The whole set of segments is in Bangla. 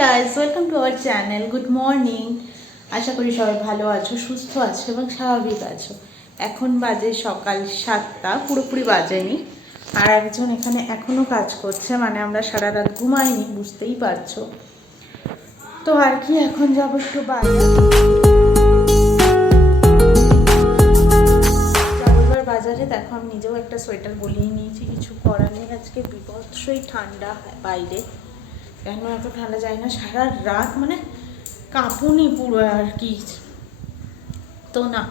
Guys, welcome to our channel. Good morning. আশা করি সবাই ভালো আছো, সুস্থ আছো এবং স্বাভাবিক আছো। এখন বাজে সকাল 7টা, পুরোপুরি বাজেনি। আর একজন এখানে এখনো কাজ করছে, মানে আমরা সারা রাত ঘুমাইনি, বুঝতেই পারছো। তো আর কি, এখন যাবো একটু বাজারে। দেখো, আমি নিজেও একটা সোয়েটার বলিয়ে নিয়েছি, কিছু করার নেই। আজকে বিভৎসই ঠান্ডা বাইরে। কেন এত ঠান্ডা যায় না, সারা রাত মানে কাঁপুনি পুরো আর কি। তো না,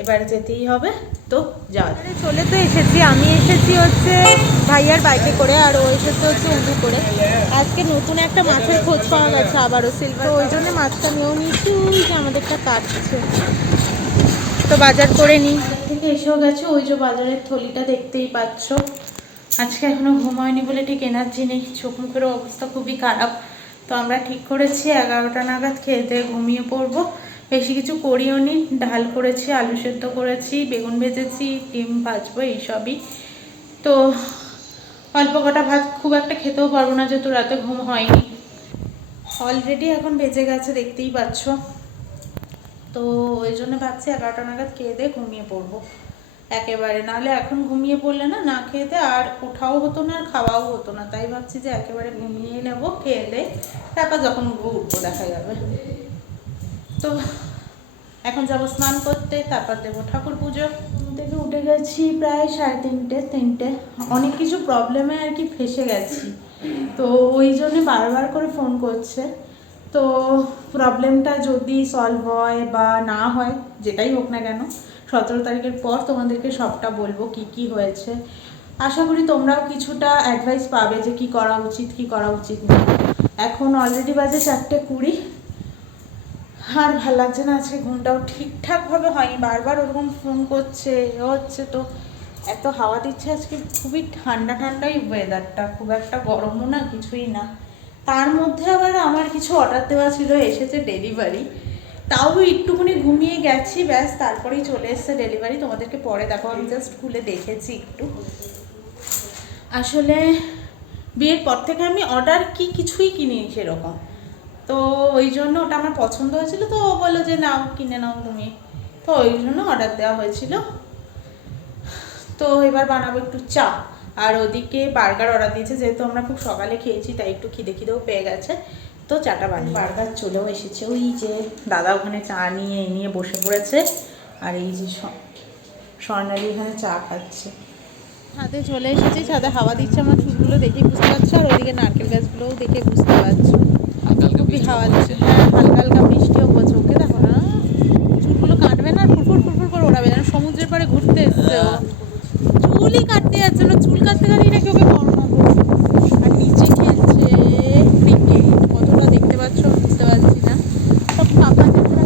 এবারে যেতেই হবে। তো যাও, চলে তো এসেছি। আমি এসেছি হচ্ছে ভাইয়ার বাইকে করে, আর ও এসেছে হচ্ছে উঁচু করে। আজকে নতুন একটা মাছের খোঁজ পাওয়া গেছে, আবারও সিলভার। তো ওই জন্য মাছটা নিয়েও নিচ্ছি। ওই যে আমাদেরটা কাটছে, তো বাজার করে নিই। থেকে এসেও গেছে, ওই যে বাজারের থলিটা দেখতেই পাচ্ছ। আজকে এখনো ঘুমায়নি বলে ঠিক এনার্জি নেই, চোখ মুখের অবস্থা খুবই খারাপ। তো আমরা ঠিক করেছি 11টা নাগাদ খেয়ে দিয়ে ঘুমিয়ে পড়বো। বেশি কিছু করিও নি, ডাল করেছি, আলু সেদ্ধ করেছি, বেগুন ভেজেছি, ডিম ভাজবো, এইসবই। তো অল্প কটা ভাত, খুব একটা খেতেও পারবো না যেহেতু রাতে ঘুম হয়নি। অলরেডি এখন বেজে গেছে, দেখতেই পাচ্ছ। তো ওই জন্য ভাবছি 11টা নাগাদ খেয়ে দিয়ে ঘুমিয়ে পড়বো একেবারে। নাহলে এখন ঘুমিয়ে পড়লে না, না খেয়ে দিয়ে আর ওঠাও হতো না আর খাওয়াও হতো না। তাই ভাবছি যে একেবারে ঘুমিয়ে নেবো, খেয়ে দিয়ে তারপর যখন উঠবো দেখা যাবে। তো এখন যাবো স্নান করতে, তারপর দেবো ঠাকুর পুজো। থেকে উঠে গেছি প্রায় 3:30। অনেক কিছু প্রবলেমে আর কি ফেসে গেছি, তো ওই জন্য বারবার করে ফোন করছে। তো প্রবলেমটা যদি সলভ হয় বা না হয়, যেটাই হোক না কেন, 17 তারিখের পর তোমাদেরকে সবটা বলবো কি কি হয়েছে। আশা করি তোমরাও কিছুটা অ্যাডভাইস পাবে যে কি করা উচিত কি করা উচিত না। এখন অলরেডি বাজে 4:20। আর ভাল লাগছে না, আজকে ঘুমটাও ঠিকঠাকভাবে হয়নি, বারবার ওরকম ফোন করছে হচ্ছে। তো এত হাওয়া দিচ্ছে আজকে, খুবই ঠান্ডা ঠান্ডাই ওয়েদারটা, খুব একটা গরমও না, কিছুই না। তার মধ্যে আবার আমার কিছু অর্ডার দেওয়া ছিল, এসেছে ডেলিভারি। তাও একটুখানি ঘুমিয়ে গেছি, ব্যাস তারপরেই চলে এসছে ডেলিভারি। তোমাদেরকে পরে দেখো, আমি জাস্ট খুলে দেখেছি একটু। আসলে বিয়ের পর থেকে আমি অর্ডার কিছুই কিনিনি সেরকম। তো ওই জন্য ওটা আমার পছন্দ হয়েছিল, তো ও বললো যে নাও, কিনে নাও তুমি। তো ওই জন্য অর্ডার দেওয়া হয়েছিল। তো এবার বানাবো একটু চা। আর ওদিকে বার্গার অর্ডার দিয়েছে, যেহেতু আমরা খুব সকালে খেয়েছি তাই একটু খিদেও পেয়ে গেছে। তো চাটা বানিয়ে বার্গার চলেও এসেছে। ওই যে দাদা ওখানে চা নিয়ে বসে পড়েছে, আর এই যে স্বর্ণালী এখানে চা খাচ্ছে। ছাদে চলে এসেছি, ছাদে হাওয়া দিচ্ছে, আমার চুলগুলো দেখে বুঝতে পারছো। আর ওইদিকে নারকেল গাছগুলোও দেখে বুঝতে পারছো, খুবই হাওয়া দিচ্ছে। হ্যাঁ, হালকা হালকা বৃষ্টিও পড়ছে। ওকে দেখো না, চুলগুলো কাটবে না, ফুরফুর ফুরফুর করে ওড়াবে, যেন সমুদ্রের পাড়ে ঘুরতে এসছে ও। চুলই কাটতে যাচ্ছে না, চুল কাটতে কাটতে নাকি ওকে করাবো। আর নিচে খেলছে ক্রিকেট, কতটা দেখতে পাচ্ছ বুঝতে পারছি না। সব কাপা চাপড়া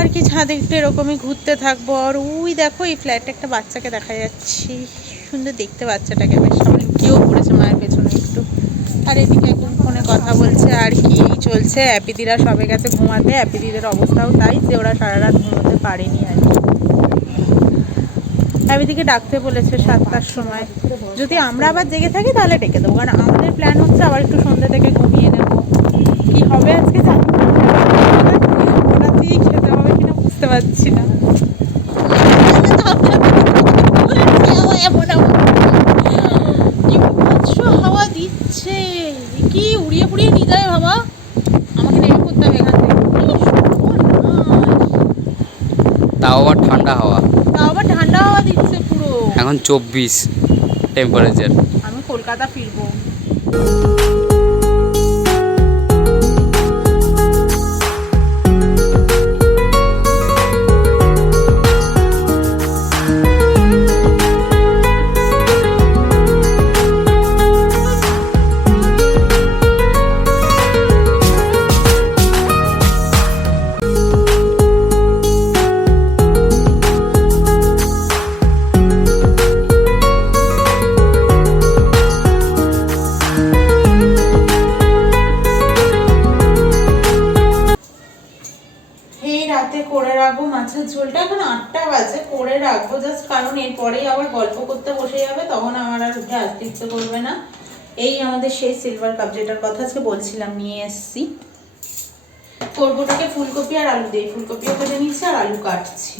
আর কি, ছাদে একটু এরকমই ঘুরতে থাকবো। আর ওই দেখো, এই ফ্ল্যাটে একটা বাচ্চাকে দেখা যাচ্ছে, সুন্দর দেখতে বাচ্চাটাকে, বেশ সবাই লুকিয়েও পড়েছে মায়ের পেছনে একটু। আর এদিকে একদম ফোনে কথা বলছে। আর কি চলছে, অ্যাপিদিরা সবে গেছে ঘুমাতে। অ্যাপিদিদের অবস্থাও তাই, যে ওরা সারা রাত ঘুমোতে পারেনি আর কি। অ্যাপিদিকে ডাকতে বলেছে 7টার সময়। যদি আমরা আবার জেগে থাকি তাহলে ডেকে দেবো, কারণ আমাদের প্ল্যান হচ্ছে আবার একটু সন্ধ্যা থেকে ঘুমিয়ে নেবো। কি হবে আজকে জানি না, খেতে হবে কিনা বুঝতে পারছি না। হাওয়া দিচ্ছে, কি উড়িয়ে পুড়িয়ে নিয়ে যায় বাবা। আমাকে নেমে পড়তে হবে এখান থেকে। তাও আবার ঠান্ডা হাওয়া, দিচ্ছে পুরো। এখন 24 টেম্পারেচার। আমি কলকাতা ফিরবো। তখন আমার আর উঠে আসতে ইচ্ছে করবে না। এই আমাদের সেই সিলভার কাপ যেটার কথা আজকে বলছিলাম নিয়ে এসেছি। করবোটাকে ফুলকপি আর আলু দিয়ে, ফুলকপিও কেটে নিচ্ছি আর আলু কাটছি।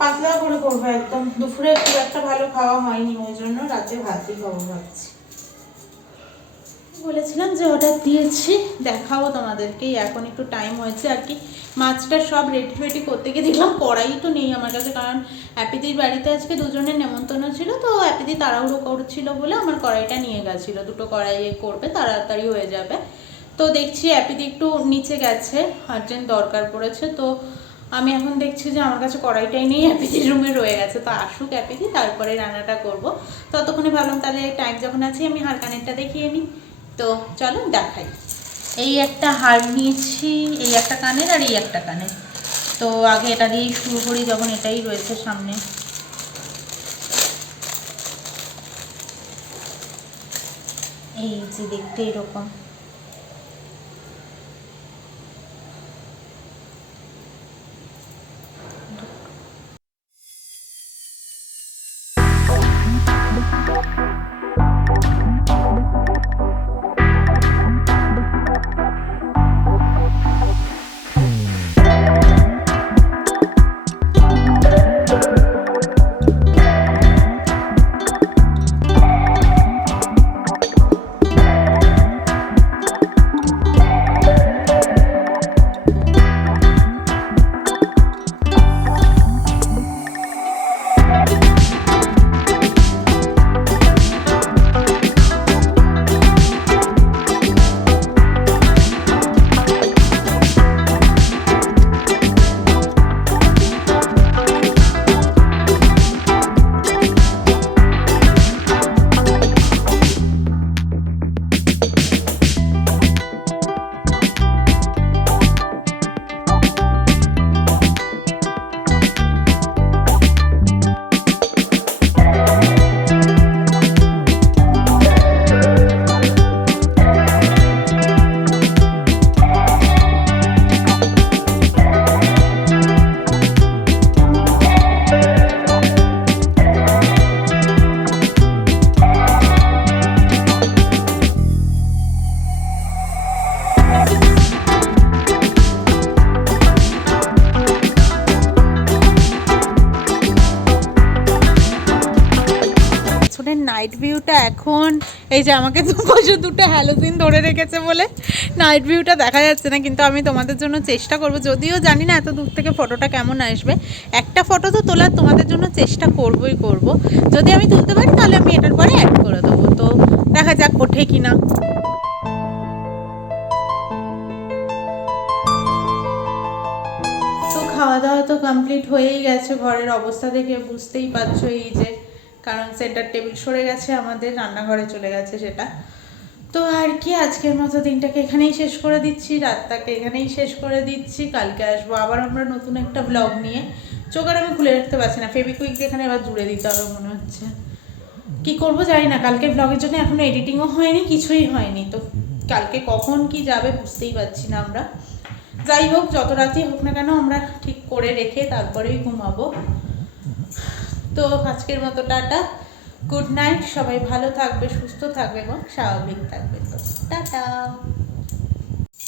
পাতলা করে করবো একদম, দুপুরে খুব একটা ভালো খাওয়া হয়নি, ওই জন্য রাতে ভাতই খাবো ভাবছি। বলেছিলাম যে অর্ডার দিয়েছি, দেখাবো তোমাদেরকে। এখন একটু টাইম হয়েছে আর কি, মাছটা সব রেডি ফেডি করতে গিয়ে দেখলাম কড়াই তো নেই আমার কাছে, কারণ অ্যাপিদির বাড়িতে আজকে দুজনের নেমন্তন্ন ছিল, তো অ্যাপিদি তাড়াহুড়ো করছিল বলে আমার কড়াইটা নিয়ে গেছিলো। দুটো কড়াই করবে, তাড়াতাড়ি হয়ে যাবে। তো দেখছি অ্যাপিদি একটু নিচে গেছে, আর্জেন্ট দরকার পড়েছে। তো আমি এখন দেখছি যে আমার কাছে কড়াইটাই নেই, অ্যাপিদির রুমে রয়ে গেছে। তো আসুক অ্যাপিদি, তারপরে রান্নাটা করব। ততক্ষণে ভাবলাম তাহলে টাইম যখন আছে আমি হারকানেরটা দেখিয়ে নিই। তো চলো দেখাই। এই একটা হার নিয়েছি, এই একটা কানের আর এই একটা কানের। তো আগে এটা দিয়েই শুরু করি, যখন এটাই রয়েছে সামনে। এই যে দেখতে এরকম, নাইট ভিউটা এখন এই যে আমাকে দুপাশে দুটো হ্যালোজিন ধরে রেখেছে বলে নাইট ভিউটা দেখা যাচ্ছে না, কিন্তু আমি তোমাদের জন্য চেষ্টা করব। যদিও জানি না এত দূর থেকে ফটোটা কেমন আসবে, একটা ফটো তো তোলার তোমাদের জন্য চেষ্টা করবই করব। যদি আমি তুলতে পারি তাহলে আমি এটার পরে অ্যাড করে দেবো। তো দেখা যাক ওঠে কিনা। তো খাওয়া দাওয়া তো কমপ্লিট হয়েই গেছে, ঘরের অবস্থা দেখে বুঝতেই পারছো। এই যে কারণ সেন্টার টেবিল সরে গেছে, আমাদের রান্নাঘরে চলে গেছে সেটা। তো আর কি, আজকের মতো দিনটাকে এখানেই শেষ করে দিচ্ছি, রাতটাকে এখানেই শেষ করে দিচ্ছি। কালকে আসবো আবার আমরা নতুন একটা ব্লগ নিয়ে। চোখ আর আমি খুলে রাখতে পারছি না, ফেবিকুইক দিয়ে এখানে এবার জুড়ে দিতে হবে মনে হচ্ছে। কি করবো জানি না, কালকের ব্লগের জন্য এখনো এডিটিংও হয়নি, কিছুই হয়নি। তো কালকে কখন কি যাবে বুঝতেই পারছি না আমরা। যাই হোক, যত রাতই হোক না কেন আমরা ঠিক করে রেখে তারপরেই ঘুমাবো। তো আজকের মতো টাটা, গুড নাইট। সবাই ভালো থাকবে, সুস্থ থাকবে এবং স্বাভাবিক থাকবে। তো টাটা।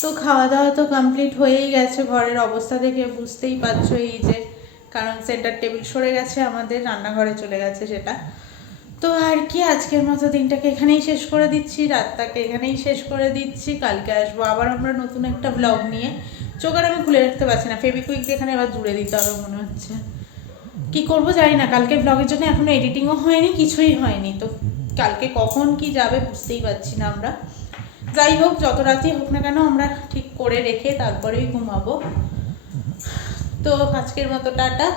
তো খাওয়া দাওয়া তো কমপ্লিট হয়েই গেছে, ঘরের অবস্থা দেখে বুঝতেই পারছো। এই যে কারণ সেন্টার টেবিল সরে গেছে, আমাদের রান্নাঘরে চলে গেছে সেটা। তো আর কি, আজকের মতো দিনটাকে এখানেই শেষ করে দিচ্ছি, রাতটাকে এখানেই শেষ করে দিচ্ছি। কালকে আসবো আবার আমরা নতুন একটা ব্লগ নিয়ে। চোখ আর আমি খুলে রাখতে পারছি না, ফেবিকুইক দিয়ে এখানে এবার জুড়ে দিতে হবে মনে হচ্ছে। কি করবো জানি না, কালকের ব্লগের জন্য এখনো এডিটিংও হয়নি, কিছুই হয়নি। তো কালকে কখন কি যাবে বুঝতেই পারছি না আমরা। যাই হোক, যত রাতই হোক না কেন আমরা ঠিক করে রেখে তারপরেই ঘুমাবো। তো আজকের মতো টাটা,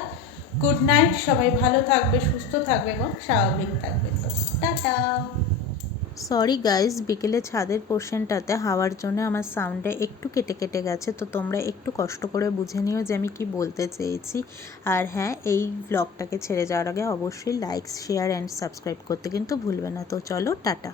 গুড নাইট। সবাই ভালো থাকবে, সুস্থ থাকবে এবং স্বাভাবিক থাকবে। তো টাটা। সরি গাইজ, বিকেলে ছাদের পোর্শনটাতে হাওয়ার জন্য আমার সাউন্ডে একটু কেটে কেটে গেছে, তো তোমরা একটু কষ্ট করে বুঝে নিও যে আমি কি বলতে চেয়েছি। আর হ্যাঁ, এই ব্লগটাকে ছেড়ে যাওয়ার আগে অবশ্যই লাইক, শেয়ার অ্যান্ড সাবস্ক্রাইব করতে কিন্তু ভুলবে না। তো চলো টাটা।